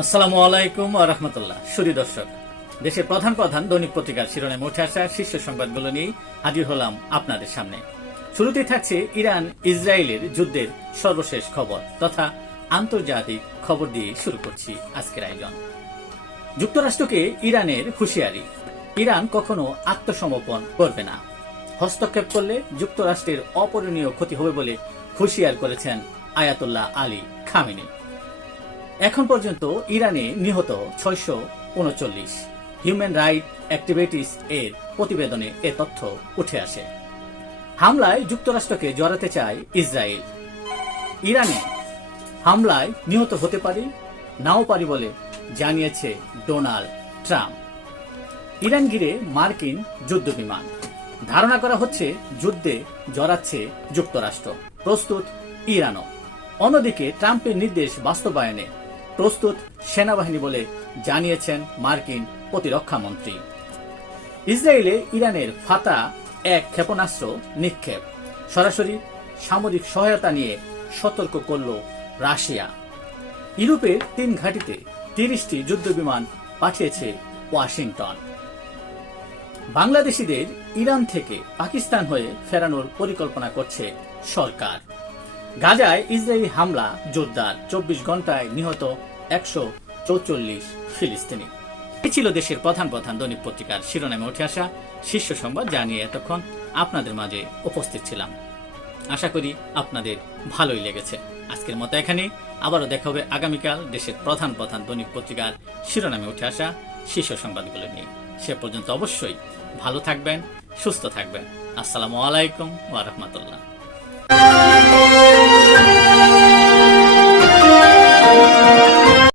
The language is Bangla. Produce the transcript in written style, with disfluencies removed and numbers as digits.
আসসালামু আলাইকুম ওয়া রাহমাতুল্লাহ। সুধী দর্শক, দেশের প্রধান প্রধান দৈনিক পত্রিকার শিরোনামে উঠে আসা শীর্ষ সংবাদগুলো নিয়ে হাজির হলাম আপনাদের সামনে। শুরুতেই থাকছে ইরান ইসরায়েলের যুদ্ধের সর্বশেষ খবর তথা আন্তর্জাতিক খবর দিয়ে শুরু করছি আজকের আয়োজন। যুক্তরাষ্ট্রকে ইরানের হুঁশিয়ারি, ইরান কখনো আত্মসমর্পণ করবে না। হস্তক্ষেপ করলে যুক্তরাষ্ট্রের অপূরণীয় ক্ষতি হবে বলে হুঁশিয়ার করেছেন আয়াতুল্লাহ আলী খামেনি। এখন পর্যন্ত ইরানে নিহত 639। হিউম্যান রাইট অ্যাক্টিভিটিস এর প্রতিবেদনে এ তথ্য উঠে আসে। হামলায় যুক্তরাষ্ট্রকে জড়াতে চায় ইসরায়েল। ইরানে হামলায় নিহত হতে পারি নাও পারি বলে জানিয়েছে ডোনাল্ড ট্রাম্প। ইরান ঘিরে মার্কিন যুদ্ধবিমান, ধারণা করা হচ্ছে যুদ্ধে জড়াচ্ছে যুক্তরাষ্ট্র, প্রস্তুত ইরানও। অন্যদিকে ট্রাম্পের নির্দেশ বাস্তবায়নে প্রস্তুত সেনাবাহিনী বলে জানিয়েছেন মার্কিন প্রতিরক্ষা মন্ত্রী। ইসরায়েলে ইরানের ফাতা এক ক্ষেপণাস্ত্র নিক্ষেপ, সরাসরি সামরিক সহায়তা নিয়ে সতর্ক করল রাশিয়া। ইউরোপের 3 ঘাঁটিতে 30টি যুদ্ধবিমান পাঠিয়েছে ওয়াশিংটন। বাংলাদেশিদের ইরান থেকে পাকিস্তান হয়ে ফেরানোর পরিকল্পনা করছে সরকার। গাজায় ইসরায়েলি হামলা জোরদার, 24 ঘন্টায় নিহত 144 ফিলিস্তিনি। এই ছিল দেশের প্রধান প্রধান দৈনিক পত্রিকার শিরোনামে উঠে আসা শীর্ষ সংবাদ, যা নিয়ে এতক্ষণ আপনাদের মাঝে উপস্থিত ছিলাম। আশা করি আপনাদের ভালোই লেগেছে। আজকের মতো এখানে আবারও দেখা হবে আগামীকাল দেশের প্রধান প্রধান দৈনিক পত্রিকার শিরোনামে উঠে আসা শীর্ষ সংবাদগুলো নিয়ে। সে পর্যন্ত অবশ্যই ভালো থাকবেন, সুস্থ থাকবেন। আসসালামু আলাইকুম ওয়া রাহমাতুল্লাহ।